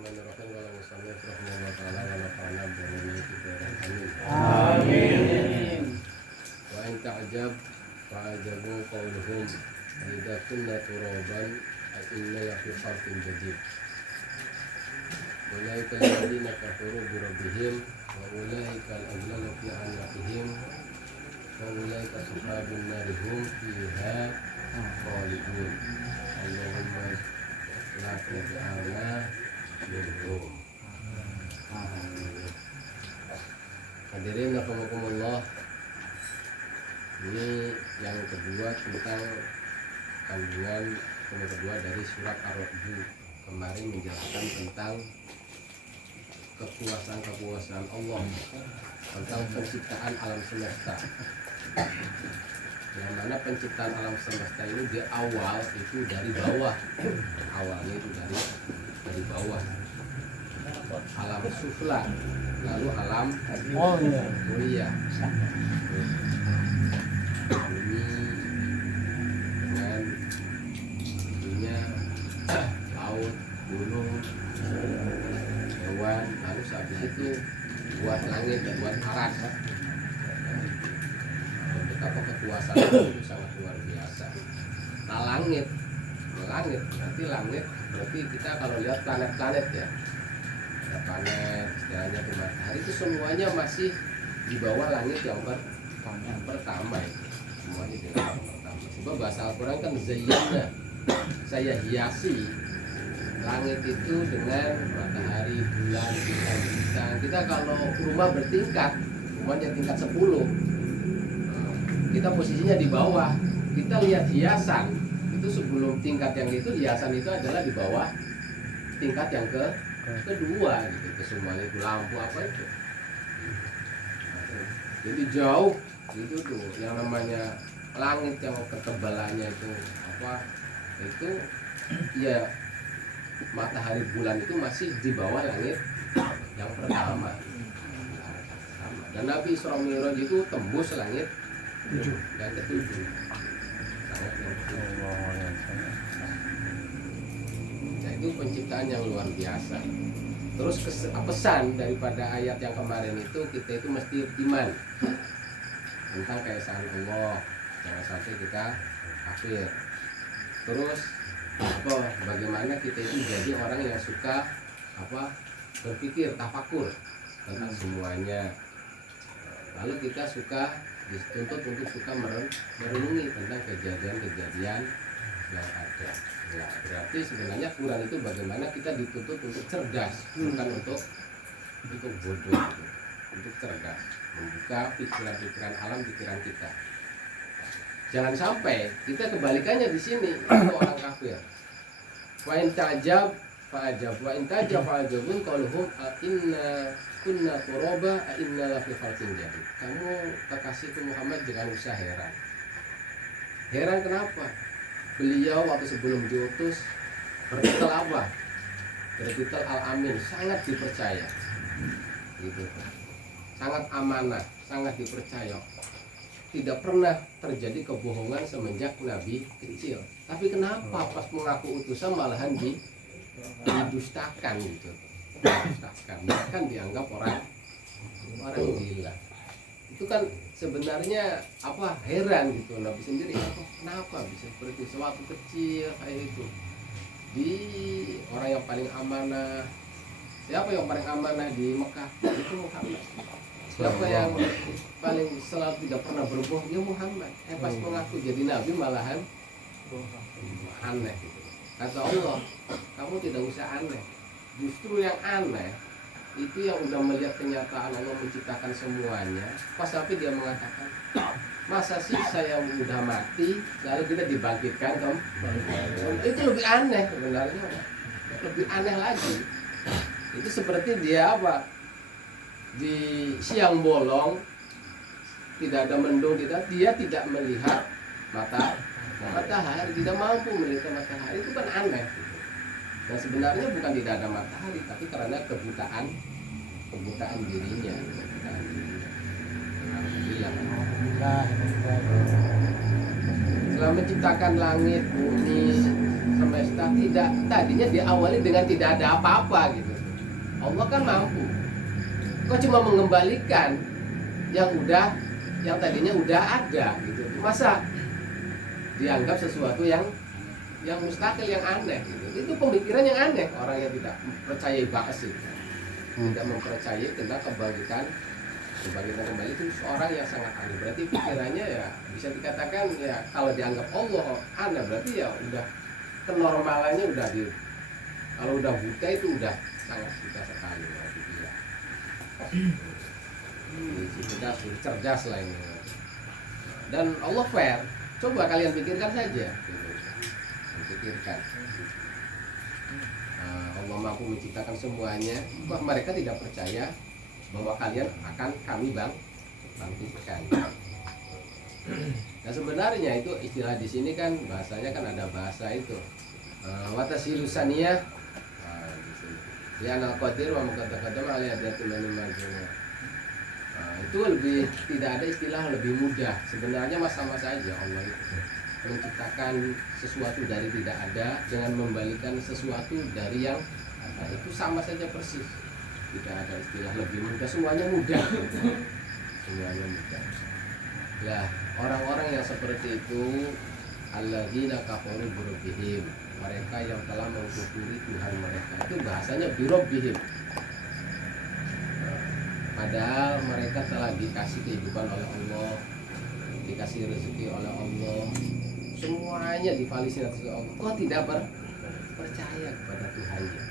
Bismillahirrahmanirrahim. Wa musallin rahimahullah ta'ala wa nafa'ana bi'ilmihi fid-dharain. Amin. Wa in ta'jab fa'ajabu qawluhum idza kunna turaban inna lafi khalqin jadid. Ulaika alladziina kafaru bi rabbihim wa ulaika al-aghlalu fi a'naqihim wa ulaika ashabun nari hum fiha khalidun. Allahumma la taj'alna minhum. Hadirin rahimakumullah. Ini yang kedua tentang kandungan yang kedua dari surat Ar-Ra'd. Kemarin menjelaskan tentang kekuasaan Allah, tentang penciptaan alam semesta. Yang mana penciptaan alam semesta ini di awal itu dari bawah. Awalnya itu dari bawah. Alam sufla, lalu alam mulia. Bumi dengan dunia, laut, gunung, hewan, lalu habis itu buat langit dan buat aras. Betapa kekuasaan itu sangat luar biasa. Nah, langit nanti langit berarti kita kalau lihat planet-planet ya, ada planet istilahnya ke matahari, itu semuanya masih di bawah langit yang pertama itu. Semuanya di bawah yang pertama. Sebab bahasa Al-Quran kan zayyana, saya hiasi langit itu dengan matahari, bulan, bintang. Kita kalau rumah bertingkat, rumahnya tingkat 10, kita posisinya di bawah. Kita lihat hiasan itu sebelum tingkat yang itu, hiasan itu adalah di bawah tingkat yang kedua gitu. Semuanya itu lampu apa itu, jadi jauh itu tuh yang namanya langit yang ketebalannya itu apa itu ya, matahari, bulan itu masih di bawah langit yang pertama. Dan Nabi Isra Mi'raj itu tembus langit yang ketujuh. Nah, itu penciptaan yang luar biasa. Terus pesan daripada ayat yang kemarin itu, kita itu mesti iman tentang keesaan Allah, jangan sampai kita kafir. Terus bagaimana kita itu jadi orang yang suka berpikir, tafakur tentang semuanya. Lalu kita dituntut untuk suka merenungi tentang kejadian-kejadian yang ada. Nah, berarti sebenarnya Quran itu bagaimana kita dituntut untuk cerdas, bukan untuk bodoh gitu. Untuk cerdas, membuka pikiran-pikiran alam, pikiran kita. Jangan sampai kita kebalikannya di sini, itu orang kafir. Wa in ta'jab fa'ajab, wa in ta'jab fa'ajabun qaluhum inna kunna turaba inna lafi khalqin jadid. Kamu kekasihku Muhammad jangan usah heran. Heran kenapa? Beliau waktu sebelum diutus bertitel apa? Bertitel Al-Amin, sangat dipercaya. Gitu. Sangat amanah, sangat dipercaya. Tidak pernah terjadi kebohongan semenjak Nabi kecil. Tapi kenapa pas mengaku utusan malahan didustakan gitu? Bahkan dianggap orang gila. Itu kan sebenarnya heran gitu Nabi sendiri, kenapa bisa seperti sewaktu kecil kayak itu, di orang yang paling amanah. Siapa yang paling amanah di Mekah? Itu Muhammad. Siapa yang paling selalu tidak pernah berbohong? Ya Muhammad. Pas mengaku jadi Nabi malahan aneh gitu. Kata Allah, kamu tidak usah aneh. Justru yang aneh itu yang udah melihat kenyataan Allah menciptakan semuanya. Pas sampai dia mengatakan, masa sih saya udah mati lalu kita dibangkitkan itu lebih aneh sebenarnya, lebih aneh lagi. Itu seperti dia di siang bolong, tidak ada mendung, dia tidak melihat matahari, tidak mampu melihat matahari. Itu kan aneh. Dan sebenarnya bukan tidak ada matahari, tapi karena kebutaan dirinya. Alhamdulillah. Setelah menciptakan langit, bumi, semesta tidak, tadinya diawali dengan tidak ada apa-apa gitu. Allah kan mampu. Kok cuma mengembalikan yang tadinya udah ada gitu. Masa dianggap sesuatu yang mustahil, yang aneh gitu. Itu pemikiran yang aneh orang yang tidak percaya ba'ats itu. Tidak mempercayai tentang kebangkitan kembali itu seorang yang sangat aneh. Berarti pikirannya ya bisa dikatakan ya kalau dianggap Allah aneh berarti ya udah kenormalannya udah kalau udah buta itu udah sangat buta sekali ya dibilang. Kita sudah cerdas lah ini. Dan Allah fair. Coba kalian pikirkan saja. Pikirkan. Allah mampu menciptakan semuanya. Kok mereka tidak percaya bahwa kalian akan kami bangkitkan. Nah sebenarnya itu istilah di sini kan bahasanya kan ada bahasa itu watasilusaniyah. Ya al-qadir wa muqaddam aliyadatul manimajuna. Itu lebih tidak ada istilah lebih mudah. Sebenarnya sama saja Allah itu menciptakan sesuatu dari tidak ada dengan membalikan sesuatu dari yang ada. Itu sama saja persis. Tidak ada istilah lebih mudah, semuanya mudah. Semuanya mudah. Lah, orang-orang yang seperti itu alladzina kafaru birabbihim, mereka yang telah mengkufuri Tuhan mereka. Itu bahasanya birabbihim. Padahal mereka telah dikasih kehidupan oleh Allah, dikasih rezeki oleh Allah, semuanya difasilitasi oleh Allah. Kok tidak percaya kepada Tuhannya?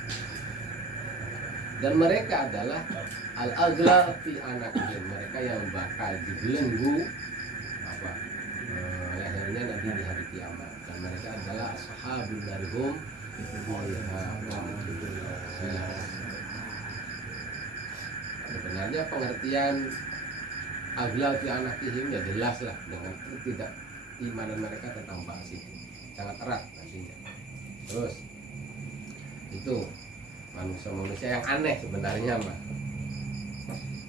Dan mereka adalah al-aghlal fi anaqihim, mereka yang bakal dibelenggu lehernya nanti di hari kiamat. Dan mereka adalah ashabun narhum. Sebenarnya pengertian aghlal fi anaqihim ya jelas lah dengan tidak imanan mereka tentang ba'ats itu sangat erat nantinya. Terus itu manusia yang aneh sebenarnya Mbak.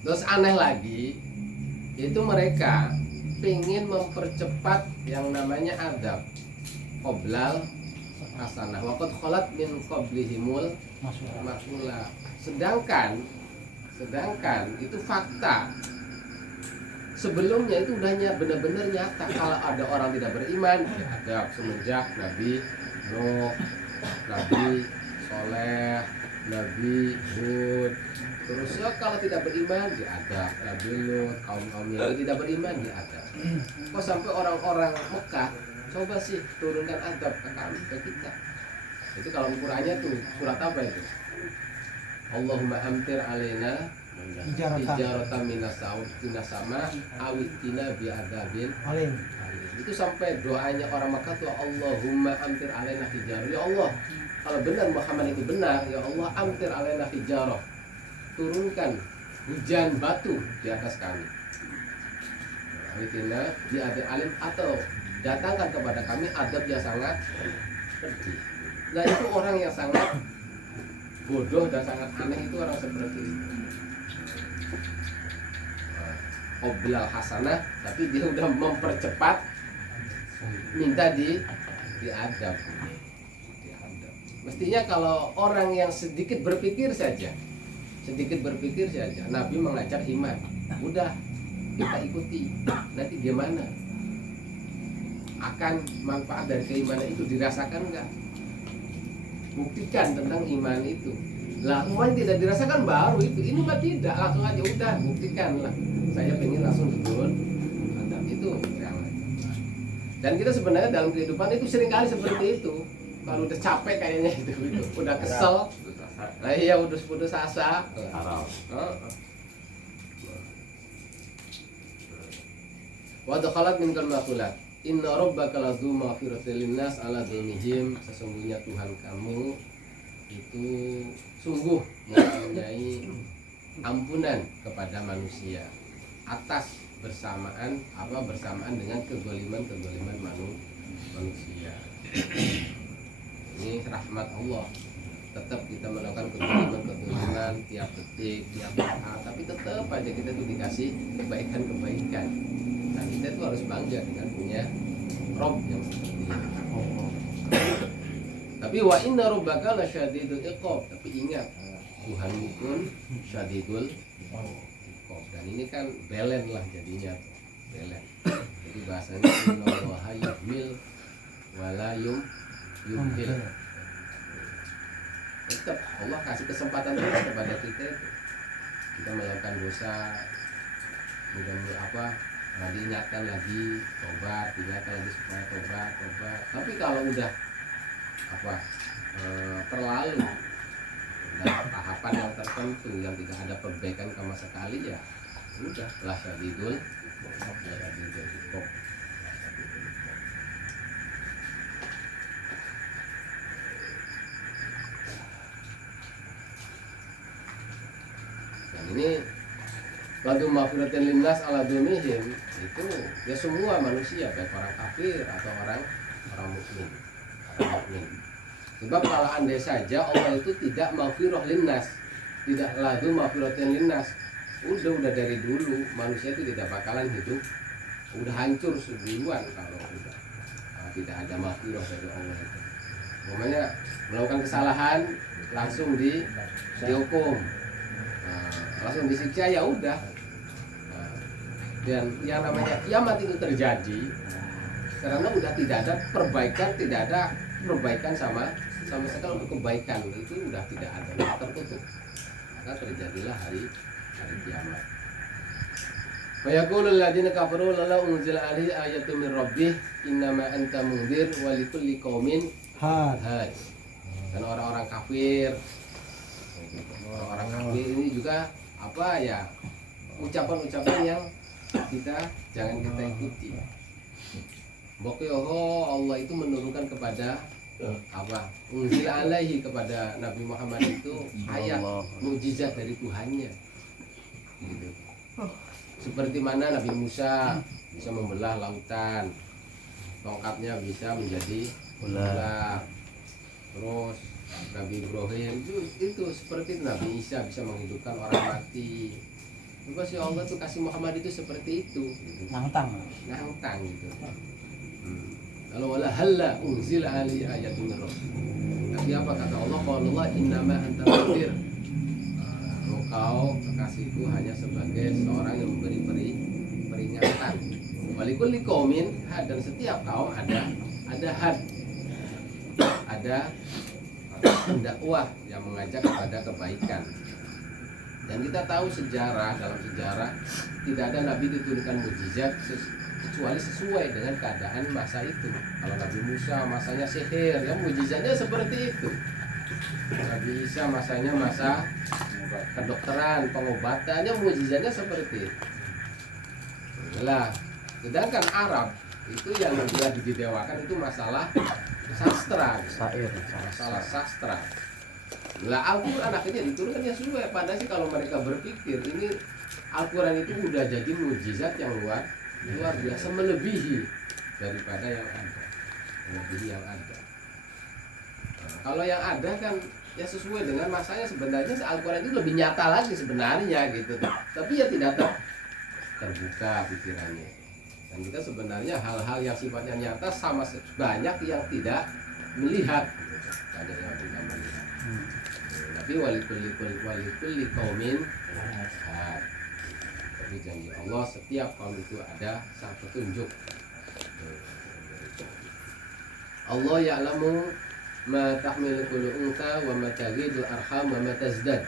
Terus aneh lagi itu mereka ingin mempercepat yang namanya adab qoblal hasanah wa qad khalat min qablihimul masula. Sedangkan itu fakta sebelumnya itu udahnya benar-benar nyata. Kalau ada orang tidak beriman diadab semenjak Nabi Nuh, Nabi Soleh, Nabi Hud. Terus ya kalau tidak beriman diadab Nabi Lut, kaum-kaum yang tidak beriman diadab. Kok sampai orang-orang Mekah coba sih turunkan adab ke kami, ke kita. Itu kalau ukurannya tuh surat apa itu? Allahumma amtir alaina hijaratan minas sama awitina bi'adzabin alim. Itu sampai doanya orang Mekah tuh Allahumma amtir alaina hijarah. Ya Allah, kalau benar Muhammad itu benar, ya Allah amtir alaina hijarah, turunkan hujan batu di atas kami. Awitina bi'adzabin alim, atau datangkan kepada kami adab yang sangat pedih. Nah itu orang yang sangat bodoh dan sangat aneh, itu orang seperti itu. Qoblal hasanah, tapi dia udah mempercepat minta diadab. Mestinya kalau orang yang sedikit berpikir saja, Nabi mengajar iman, udah kita ikuti. Nanti gimana? Akan manfaat dari keimanan itu dirasakan enggak? Buktikan tentang iman itu. Lah, iman tidak dirasakan baru itu. Ini mah tidak, langsung aja udah buktikan lah. Saya pengen langsung turun adab itu yang lain. Dan kita sebenarnya dalam kehidupan itu seringkali seperti itu. Kalau udah capek kayaknya itu udah kesel. Nah iya udah putus asa. Wa dakhalat min kalmatulat. Inna rabbaka ladzu maghfiratil linnas ala dzunubihim, sesungguhnya Tuhan kamu itu sungguh mempunyai ampunan kepada manusia atas bersamaan dengan kezaliman manusia. Ini rahmat Allah. Tetap kita melakukan kezaliman tiap detik, tiap saat, tapi tetap aja kita tuh dikasih kebaikan. Dan kita tuh harus bangga dengan punya Rob yang seperti ini. Tapi wa inna rabbaka lasyadidul iqab. Tapi ingat, Tuhanmu pun syadidul iqab. Dan ini kan belen lah jadinya tuh. Belen. Jadi bahasanya innallaha yuhmil wala yumhil. Tetap Allah kasih kesempatan terus kepada kita itu. Kita melakukan dosa, mudah-mudahan apa? Diingatkan lagi, tobat, diingatkan lagi supaya tobat. Tapi kalau udah apa terlalu dalam tahapan yang tertentu yang tidak ada perbaikan sama sekali, ya udah lah syadidul iqab. Dan ini ladu maghfiratan linnas ala dzulmihim, itu ya semua manusia, baik orang kafir atau orang mukmin. Sebab kalau andai saja Allah itu tidak maghfirah linnas, tidak ladu maghfiratan linnas, udah dari dulu manusia itu tidak bakalan hidup, udah hancur duluan kalau udah tidak ada maghfirah dari Allah itu. Namanya melakukan kesalahan langsung dihukum, langsung disiksa, ya udah. Dan yang namanya kiamat itu terjadi karena udah tidak ada perbaikan sama sekali untuk kebaikan itu udah tidak ada, udah tertutup. Maka terjadilah hari kiamat. Wa yaqulul ladzina kafaru lalla unzila alaihi ayatun min rabbih innama anta mundhir wa likulli qaumin had. Dan orang-orang kafir ini juga apa ya, ucapan-ucapan yang jangan kita ikuti. Bokoyoho Allah itu menurunkan kepada apa? Unzil alaihi, kepada Nabi Muhammad itu ayat mukjizat dari Tuhannya. Gitu. Seperti mana Nabi Musa bisa membelah lautan, tongkatnya bisa menjadi ular. Terus Nabi Ibrahim itu seperti Nabi Isa bisa menghidupkan orang mati. Coba si Allah tuh kasih Muhammad itu seperti itu, gitu. Nantang gitu. Kalau wala halla unzil ali ayatun min rabbih. Tapi apa kata Allah? Qala Allah innama anta mundhir. Engkau kekasihku hanya sebagai seorang yang memberi peringatan. Walikulli qaumin had, dan setiap kaum ada had. Ada dakwah yang mengajak kepada kebaikan. Dan kita tahu dalam sejarah tidak ada nabi diturunkan mukjizat kecuali sesuai dengan keadaan masa itu. Kalau Nabi Musa masanya sihir, ya mukjizatnya seperti itu. Nabi Isa masanya masa kedokteran, pengobatannya mukjizatnya seperti itu. Lah, sedangkan Arab itu yang sudah didewakan itu masalah sastra, masalah sastra. Lah Al-Quran akhirnya diturunkan ya sesuai. Padahal sih kalau mereka berpikir ini Al-Quran itu udah jadi mukjizat yang luar biasa, melebihi daripada yang ada, Nah, kalau yang ada kan ya sesuai dengan masanya, sebenarnya Al-Quran itu lebih nyata lagi sebenarnya gitu. Tapi ya tidak terbuka pikirannya. Dan kita sebenarnya hal-hal yang sifatnya nyata sama banyak yang tidak melihat, banyak yang tidak melihat. Tapi walikulli qaumin had. Tapi janji Allah setiap kaum itu ada sang petunjuk. Allah ya'lamu ma tahmilu kullu unsa wa ma taghidu arham wa ma tazdad.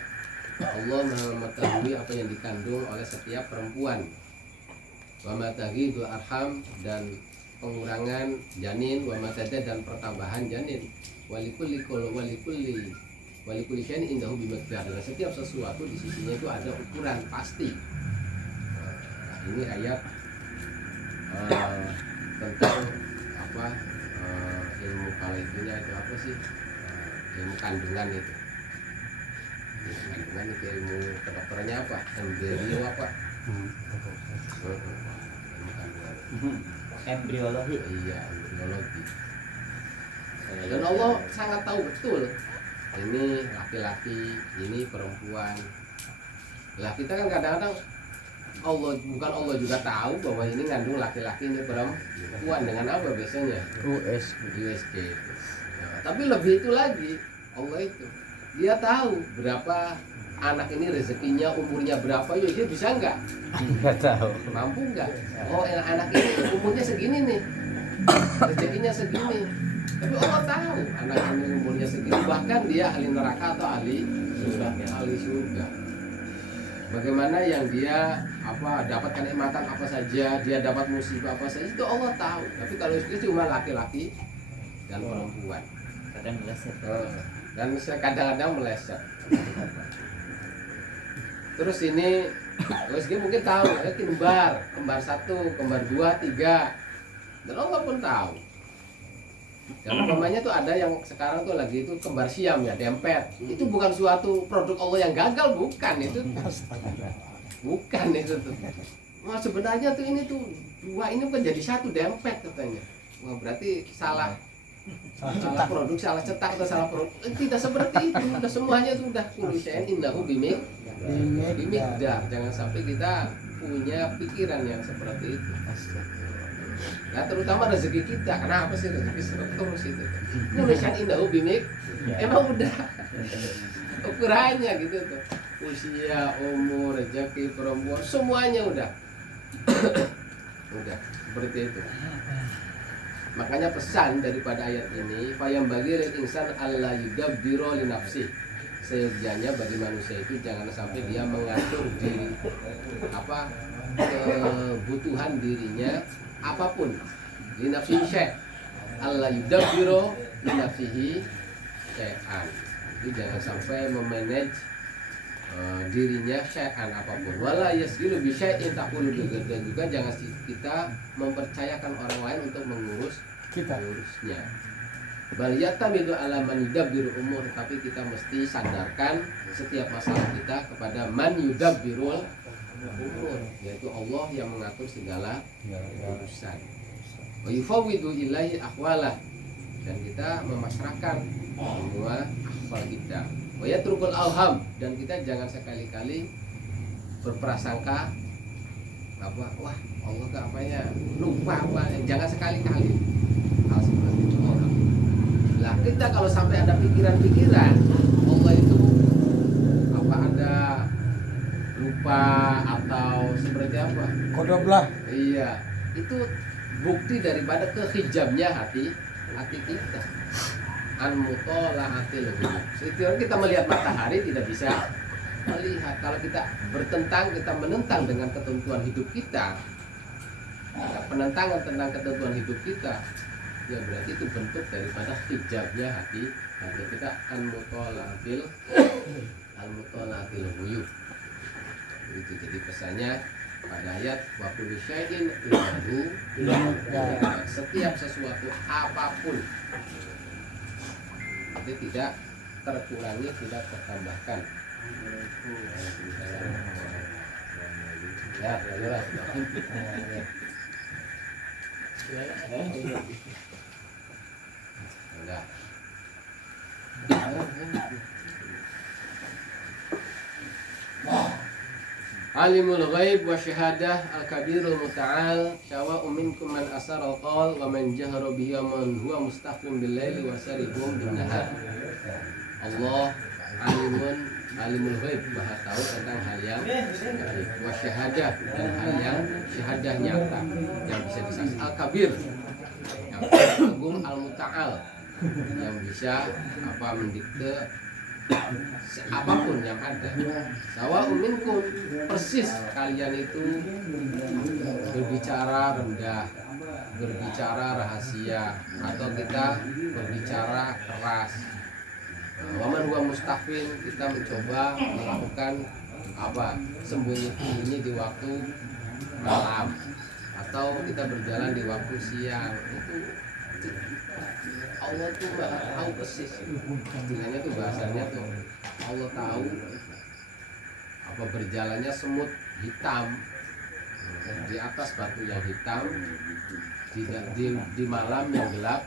Allah mengetahui apa yang dikandung oleh setiap perempuan. Wa ma taghidu arham, dan pengurangan janin, wa ma tazdad, dan pertambahan janin. Walikulli syai'in indahu bimiqdar. Dan setiap sesuatu di sisinya itu ada ukuran pasti. Nah, ini ayat tentang apa, ilmu kalaikunya itu apa sih, ilmu kandungan itu. Ilmu kandungan itu ilmu kedokterannya apa, embrio apa, ilmu kandungan, embriologi. Iya, embriologi. Dan Allah sangat tahu betul ini laki-laki, ini perempuan. Lah kita kan kadang-kadang Allah juga tahu bahwa ini ngandung laki-laki, ini perempuan, dengan apa biasanya? USG. Nah, tapi lebih itu lagi, Allah itu dia tahu berapa anak ini rezekinya, umurnya berapa, ya dia bisa nggak? Nggak tahu. Mampu nggak? Oh anak ini umurnya segini nih, rezekinya segini. Tapi Allah tahu anak ini umurnya segini, bahkan dia ahli neraka atau ahli surga. Bagaimana yang dia dapat kenikmatan apa saja, dia dapat musibah apa saja, itu Allah tahu. Tapi kalau itu cuma laki-laki dan perempuan. Kadang meleset. Dan kadang-kadang meleset. Terus ini dia mungkin tahu kembar 1, kembar 2, 3. Dan Allah pun tahu. Dan umpamanya tuh ada yang sekarang tuh lagi itu kembar siam ya, dempet. Itu bukan suatu produk Allah yang gagal, bukan itu. Bukan itu tuh. Nah, sebenarnya tuh ini tuh 2 ini bukan jadi 1 dempet katanya. Wah, berarti salah produk, salah cetak atau salah produk. Tidak seperti itu. Udah semuanya tuh udah kulisain indahu bimikdar. Jangan sampai kita punya pikiran yang seperti itu. Nah, terutama rezeki kita. Kenapa sih rezeki terus itu? Kulisain indahu bimik. Emang udah ukurannya gitu tuh. Usia, umur, rezeki, perempuan, semuanya udah. Udah seperti itu. Makanya pesan daripada ayat ini, fayam bagi lil insan alla yudabbiru li nafsi. Sejatinya bagi manusia itu jangan sampai dia mengatur diri kebutuhan dirinya apapun. Li nafsi syai'. Alla yudabbiru li nafsihi syai'an. Itu jangan sampai memanage dirinya syai'an apapun. Wala yasgilu bi syai'in taqulu bi, dan juga jangan kita mempercayakan orang lain untuk mengurusnya. Bal yatamidu ala man yudabbiru umur, tapi kita mesti sadarkan setiap masalah kita kepada man yudabbirul umur, yaitu Allah yang mengatur segala urusan. Wa yufawwidu ilaihi ahwalah, dan kita memasrahkan semua ahwal kita. Wa yatrukul alham, dan kita jangan sekali-kali berprasangka wah Allah ke apanya lupa jangan sekali-kali hal seperti itu. Lah kita kalau sampai ada pikiran-pikiran Allah itu ada lupa atau seperti apa, kodoblah. iya, itu bukti daripada kehijabnya hati kita. An-mutola'atil ghuyub. Setiap kita melihat matahari tidak bisa melihat. Kalau kita bertentang, kita menentang dengan ketentuan hidup kita, penentangan tentang ketentuan hidup kita, ya berarti itu bentuk daripada hijabnya hati kita. Al-mutola'atil ghuyub. Itu jadi pesannya pada ayat wa kullu syai'in indahu, setiap sesuatu apapun itu tidak terkurangi, tidak tertambahkan. Ya, jelas. Enggak. Alimul ghaib wa syahadah al-kabirul muta'al, syawa'u minkum man asara al-qawl wa man jahara bihi wa man huwa mustaqim bil-laili wa sarihum bin-nahar. Allah alimul ghaib, maha tahu tentang hal yang gaib, wa syahadah, dan hal yang syahadah nyata yang bisa disaksikan, al-kabir yang agung, al-muta'al yang bisa mendikte apapun yang ada. Sawa'u minkum, persis kalian itu berbicara rendah, berbicara rahasia, atau kita berbicara keras. Waman huwa mustaqim, kita mencoba melakukan sembunyi-sembunyi di waktu malam, atau kita berjalan di waktu siang. Itu Allah tuh tahu persis. Istilahnya tuh bahasanya tuh Allah tahu berjalannya semut hitam di atas batu yang hitam, di malam yang gelap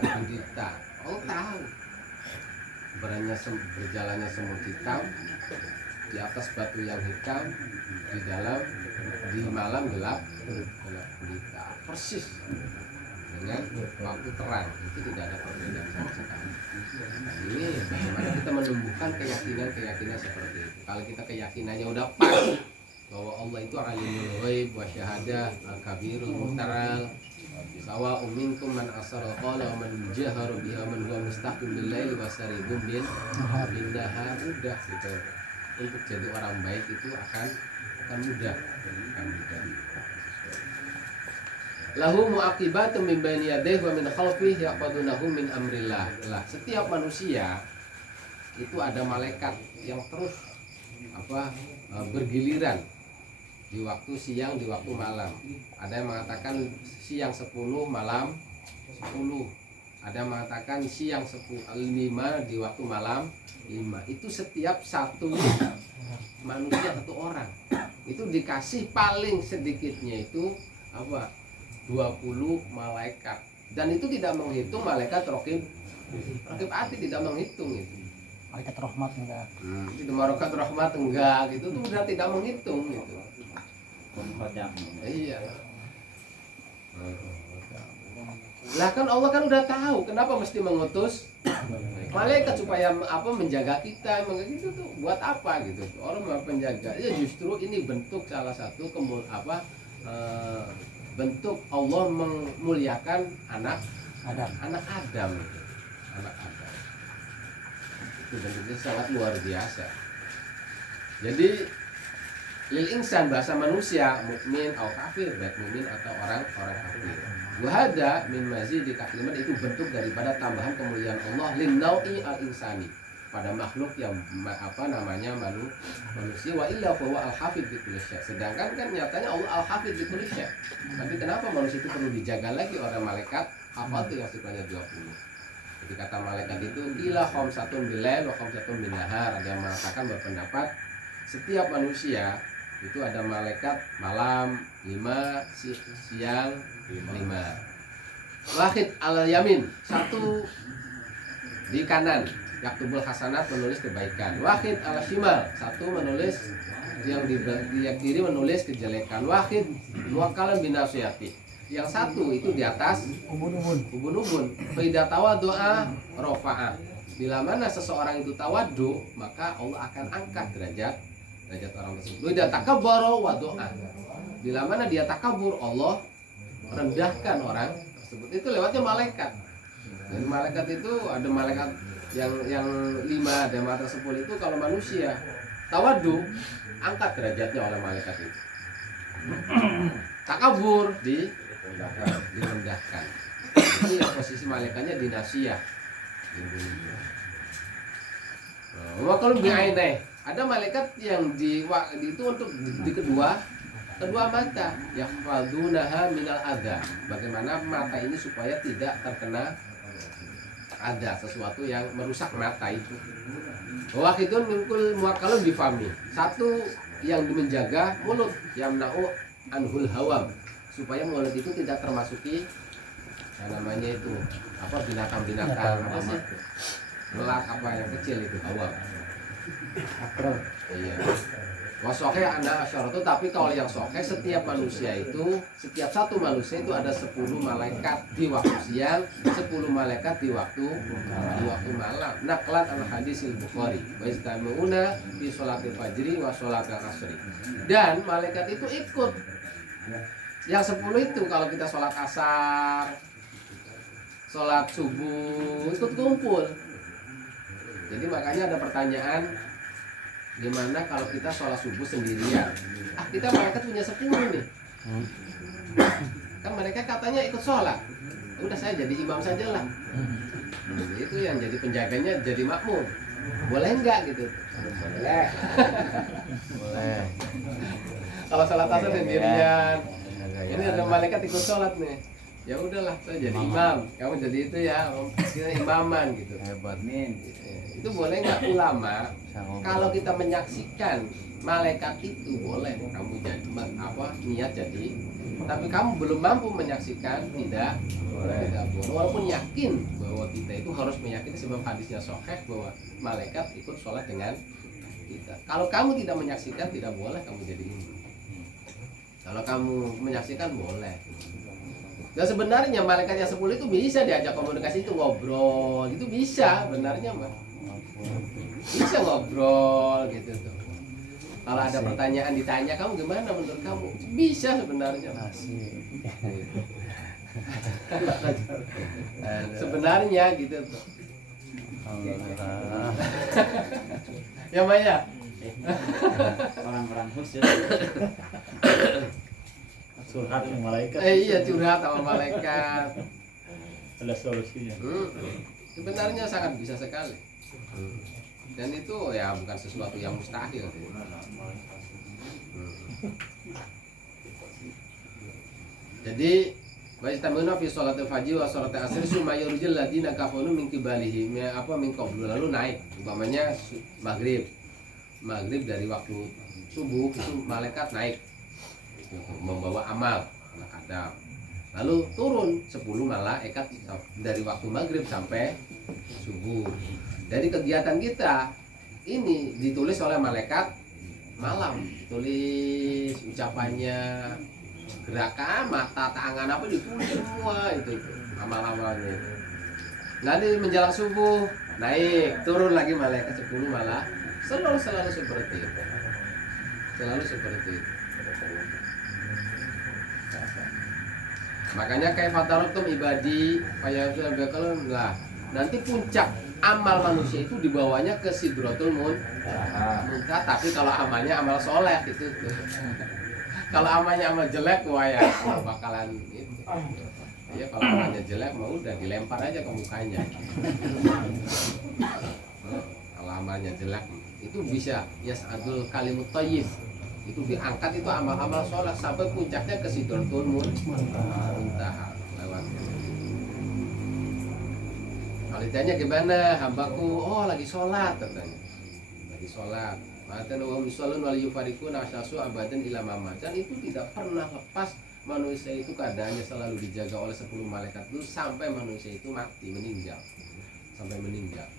gulita. Allah tahu berjalannya semut hitam di atas batu yang hitam, di malam gelap gulita, persis. dengan waktu terang, itu tidak ada perbedaan sama sekali. Nah, ini bagaimana kita menumbuhkan keyakinan seperti itu. Kalau kita keyakinannya udah pas bahwa Allah itu alimul ghaib wa syahadah al-kabirul muta'al, sawa'un minkum man asarra qala wa man jahara biha man huwa mustaqim bil laili wa saribun bin nahar. Udah gitu. Untuk jadi orang baik itu akan mudah. Lahu mu'aqibatun min baini yadayhi wa min khalfihi yaqadunahu min amrillah. Lah, setiap manusia itu ada malaikat yang terus bergiliran di waktu siang, di waktu malam. Ada yang mengatakan siang 10, malam 10. Ada yang mengatakan siang 5 di waktu malam 5. Itu setiap satu manusia, satu orang itu dikasih paling sedikitnya itu 20 malaikat, dan itu tidak menghitung malaikat raqib atid, tidak menghitung itu. Malaikat rahmat enggak. Itu malaikat rahmat enggak gitu, itu sudah tidak menghitung gitu. Iya. Lah kan Allah kan udah tahu kenapa mesti mengutus malaikat supaya menjaga kita. Gitu tuh buat apa gitu? Orang mau penjaga. Ya justru ini bentuk salah satu bentuk Allah memuliakan anak Adam itu. Anak Adam. Itu bentuknya sangat luar biasa. Jadi lil insan bahasa manusia, mukmin atau kafir, baik mukmin atau orang kafir. Wahada min mazidi taklimat, itu bentuk daripada tambahan kemuliaan Allah lin naui al insani, pada makhluk yang manusia. Wa illa huwa al hafid bi kulli syai. Sedangkan kan nyatanya Allah al hafid bi kulli syai. Tapi kenapa manusia itu perlu dijaga lagi oleh malaikat hafal yang sifatnya 20? Jadi kata malaikat itu ila khamsatun bil lail wa khamsatun bin nahar. Ada yang mengatakan berpendapat setiap manusia itu ada malaikat malam 5, siang 5. Wahid al yamin, satu di kanan, yaktubul hasanat, menulis kebaikan. Wahid al shimal, satu menulis yang di kiri, menulis kejelekan. Wahid muwakkalan binasiyati, yang satu itu di atas ubun-ubun. Faidah tawaddu'a rafa'ah, bila mana seseorang itu tawadu, maka Allah akan angkat derajat orang tersebut. Tidak takabbara wa doa, bila mana dia takabur, Allah rendahkan orang tersebut. Itu lewatnya malaikat. Jadi malaikat itu ada malaikat yang 5, ada malaikat 10. Itu kalau manusia tawadu, angkat derajatnya oleh malaikat itu. Takabur direndahkan. Ini posisi malaikatnya di nasiyah. Kalau bi'ainai, ada malaikat yang itu untuk di kedua mata, yahfadunaha minal adha. Bagaimana mata ini supaya tidak terkena ada sesuatu yang merusak mata itu. Wahidun minkul muwakkalun bifami, satu yang menjaga mulut, yang na'u anhul hawam, supaya mulut itu tidak termasuki namanya itu binatang apa sih, melak yang kecil itu, hawam. Iya. Wasoke anda asyaratu, tapi kalau yang soke, setiap satu manusia itu ada 10 malaikat di waktu siang, 10 malaikat di waktu malam. Naqlan al hadisil Bukhari, wa istamuuna fi sholatil fajri wa sholatil asri. Dan malaikat itu ikut. Yang 10 itu kalau kita sholat asar, sholat subuh, ikut kumpul. Jadi makanya ada pertanyaan, gimana kalau kita sholat subuh sendirian? Kita malaikat punya 10 nih. Kan mereka katanya ikut sholat. Udah, saya jadi imam saja lah. Itu yang jadi penjaganya jadi makmum. Boleh enggak gitu? Boleh. Boleh. Kalau sholat asar sendirian, ini ada malaikat ikut sholat nih. Ya udahlah, saya jadi imam. Kamu jadi itu ya, kita imaman gitu. Hebat nih. Itu boleh nggak? Ulama kalau kita menyaksikan malaikat itu boleh kamu jadi niat jadi, tapi kamu belum mampu menyaksikan, tidak boleh. Walaupun yakin bahwa kita itu harus meyakini, sebab hadisnya sahih bahwa malaikat ikut sholat dengan kita. Kalau kamu tidak menyaksikan, tidak boleh kamu jadi imam. Kalau kamu menyaksikan boleh. Dan sebenarnya malaikat yang 10 itu bisa diajak komunikasi, itu ngobrol, itu bisa sebenarnya Mbak. Bisa ngobrol gitu tuh. Kalau ada pertanyaan ditanya, kamu gimana menurut kamu? Bisa sebenarnya. Sebenarnya gitu tuh. Ya Maya. Orang-orang khusus curhat sama malaikat. Iya, curhat sama malaikat. Ada solusinya. Sebenarnya sangat bisa sekali. Dan itu ya bukan sesuatu yang mustahil. Jadi wajtamuna fi sholatil fajr wa sholatil asr summa yurjil ladina kafaru min qibalihi min qablu, lalu naik umpamanya maghrib dari waktu subuh itu malaikat naik membawa amal anak Adam, lalu turun 10 malaikat dari waktu maghrib sampai subuh. Dari kegiatan kita ini ditulis oleh malaikat malam, ditulis ucapannya, gerakan mata, tangan apa ditulis semua itu amal-amalnya. Nanti menjelang subuh naik, turun lagi malaikat 10 malah selalu seperti itu. Selalu seperti itu. Makanya kayak fatarotum ibadi fayasul lah. Nanti puncak amal manusia itu dibawanya ke Sidratul Muntaha. Tapi kalau amalnya amal soleh itu tuh. Kalau amalnya amal jelek, wah ya bakalan itu. Ya kalau amalnya jelek mau udah dilempar aja ke mukanya. Kalau amalnya jelek itu bisa yas'adul kalimut thayyib. Itu diangkat itu amal-amal soleh sampai puncaknya ke Sidratul Muntaha lewat. Kalau ditanya gimana hambaku, oh lagi sholat katanya, lagi sholat. Matan wa musallun wal yufarikuna asyasu abadan ila mamat. Dan itu tidak pernah lepas, manusia itu keadaannya selalu dijaga oleh 10 malaikat itu sampai manusia itu mati, meninggal, sampai meninggal.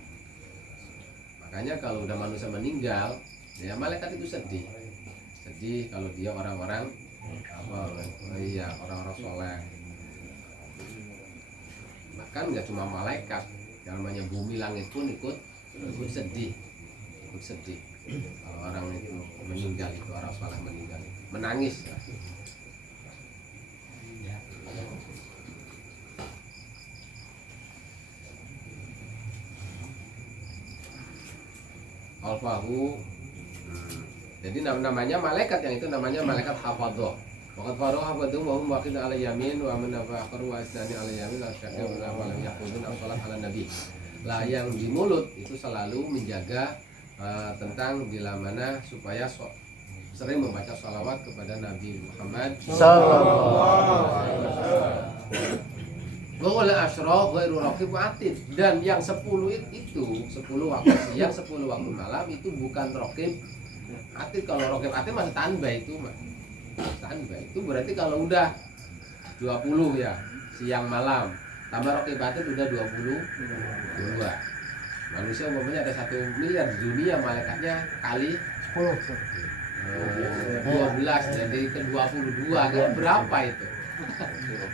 Makanya kalau udah manusia meninggal, ya malaikat itu sedih kalau dia orang-orang orang-orang soleh. Bahkan nggak cuma malaikat, yang namanya bumi langit pun ikut sedih kalau orang itu meninggal, itu orang soleh meninggal, menangis. Alfahu. Jadi namanya malaikat yang itu namanya malaikat hafadhah. Waqad faru hafadhu wa hum waqid ala yamin wa man akhru wa isnani ala yamin la syakka wa lam yaqudun as-salat ala nabi. Lah yang di mulut itu selalu menjaga tentang bila mana supaya sering membaca sholawat kepada Nabi Muhammad sallallahu alaihi wasallam. Wala asyraf ghairu raqib atid. Dan yang 10 itu 10 waktu siang, 10 waktu malam itu bukan raqib atid. Kalau raqib atid masih standby itu, Mas. Standby itu berarti kalau udah 20 ya siang malam tambah raqib atid udah 22. Manusia umpamanya ada 1 miliar di dunia, malaikatnya kali 10 12 jadi ke 22 kan berapa itu?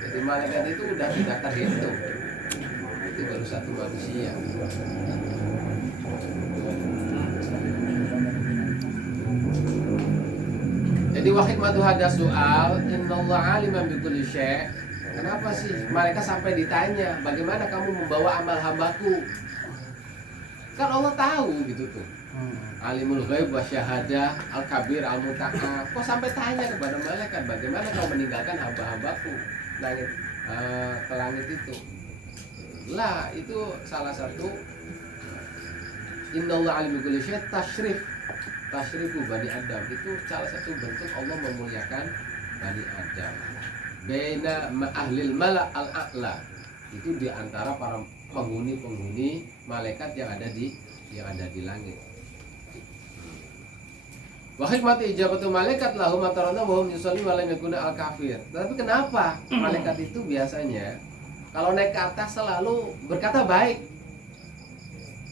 Jadi malaikat itu udah tidak terhitung. Itu baru 1 manusia. Jadi wahid madu hada soal, innallaha aliman bikulli syai'. Kenapa sih malaikat sampai ditanya, bagaimana kamu membawa amal hambaku? Kan Allah tahu gitu tuh. Alimul ghaib wa syahadah, al-kabir, al-muta'al. Kok sampai tanya kepada malaikat, bagaimana kau meninggalkan hamba-hambaku langit, ke langit itu? Lah, itu salah satu innallaha alimul kulli syai' tasyrifu Bani Adam. Itu salah satu bentuk Allah memuliakan Bani Adam. Baina ahlil mala' al-a'la. Itu di antara para penghuni malaikat yang ada di langit. Wa hikmati ijabatu malaikat lahum atarana wa hum yusalli wa lam yakuna al-kafir. Tapi kenapa malaikat itu biasanya kalau naik ke atas selalu berkata baik?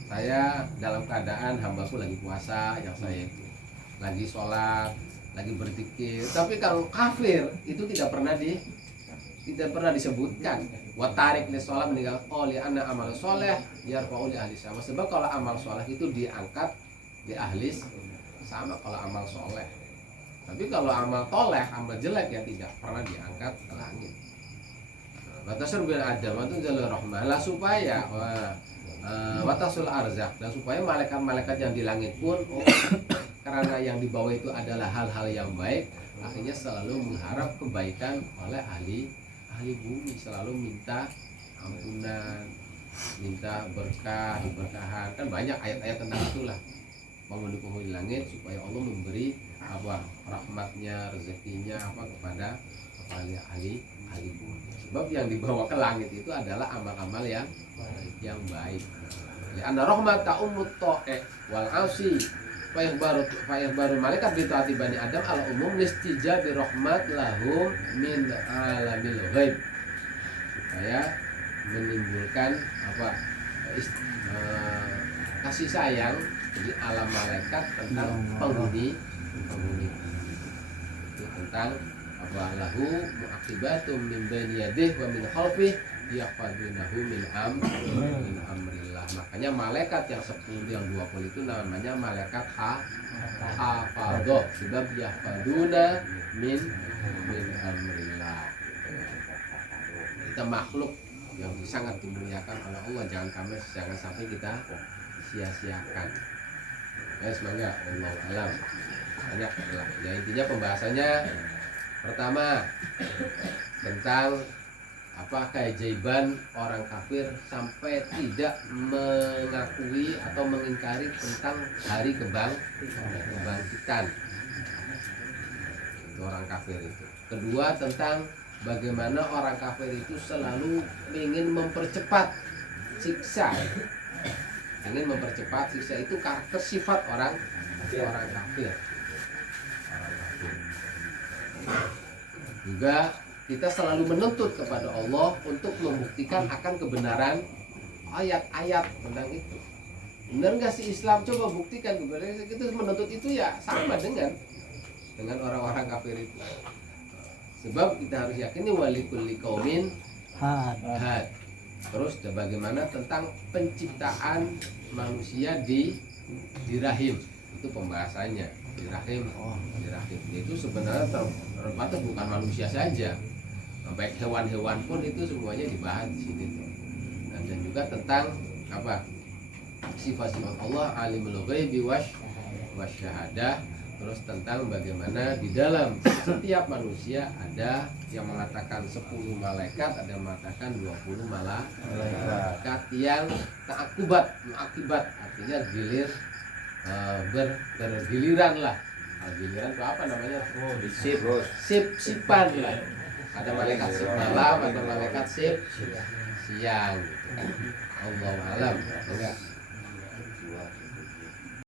Saya dalam keadaan hambaku lagi puasa, yang saya itu lagi sholat, lagi berzikir. Tapi kalau kafir itu tidak pernah tidak pernah disebutkan wa tarik li sholat meninggal oleh anak amal soleh yarfa'u li ahli sama. Sebab kalau amal soleh itu diangkat di ahli sama kalau amal soleh. Tapi kalau amal toleh, amal jelek ya tidak pernah diangkat ke langit. Batasan bil adam itu jalur rahmah lah supaya watasul arzak, dan supaya malaikat-malaikat yang di langit pun karena yang di bawah itu adalah hal-hal yang baik, akhirnya selalu mengharap kebaikan oleh ahli bumi, selalu minta ampunan, minta berkah, diberkahan. Kan banyak ayat-ayat tentang itulah. Penghuni langit supaya Allah memberi apa rahmatnya, rezekinya apa kepada ahli bumi. Sebab yang dibawa ke langit itu adalah amal-amal yang baik. Ya anna rahmata ummut ta'e wal asi fa baru malaikat bi taati bani adam ala umum listijabi rahmat lahum min alamil ghaib, supaya menimbulkan apa kasih sayang di alam malaikat tentang penghuni itu, tentang apa lahu muaqibatum min baini yadihi wa min khalfihi yahfadunahu min amrillah. Makanya malaikat yang 10 yang 20 itu namanya malaikat hafadhah, sebab yahfaduna min amrillah. Kita makhluk yang sangat dimuliakan oleh Allah, jangan sampai kita sia-siakan. Ya semoga Allah alam. Banyak lah. Ya intinya pembahasannya pertama tentang apa keajaiban orang kafir sampai tidak mengakui atau mengingkari tentang hari kebangkitan. Itu orang kafir itu. Kedua tentang bagaimana orang kafir itu selalu ingin mempercepat siksa. Ingin mempercepat siksa, itu karakter sifat orang kafir. Juga kita selalu menuntut kepada Allah untuk membuktikan akan kebenaran ayat-ayat tentang itu. Benar nggak sih Islam? Coba buktikan kebenaran. Kita menuntut itu ya sama dengan orang-orang kafir itu. Sebab kita harus yakini walikulli qaumin had. Terus bagaimana tentang penciptaan manusia di rahim, itu pembahasannya di rahim. Itu sebenarnya terbatas bukan manusia saja, baik hewan-hewan pun itu semuanya dibahas di sini tuh. Dan juga tentang apa sifat-sifat Allah alimul ghaibi wasyahadah. Terus tentang bagaimana di dalam setiap manusia ada yang mengatakan 10 malaikat, ada yang mengatakan 20 malaikat yang mengakibat, artinya bergiliran lah. Giliran itu apa namanya? Sip-sipan lah. Ada malaikat sip malam, ada malaikat sip siang. Allah alam. Enggak.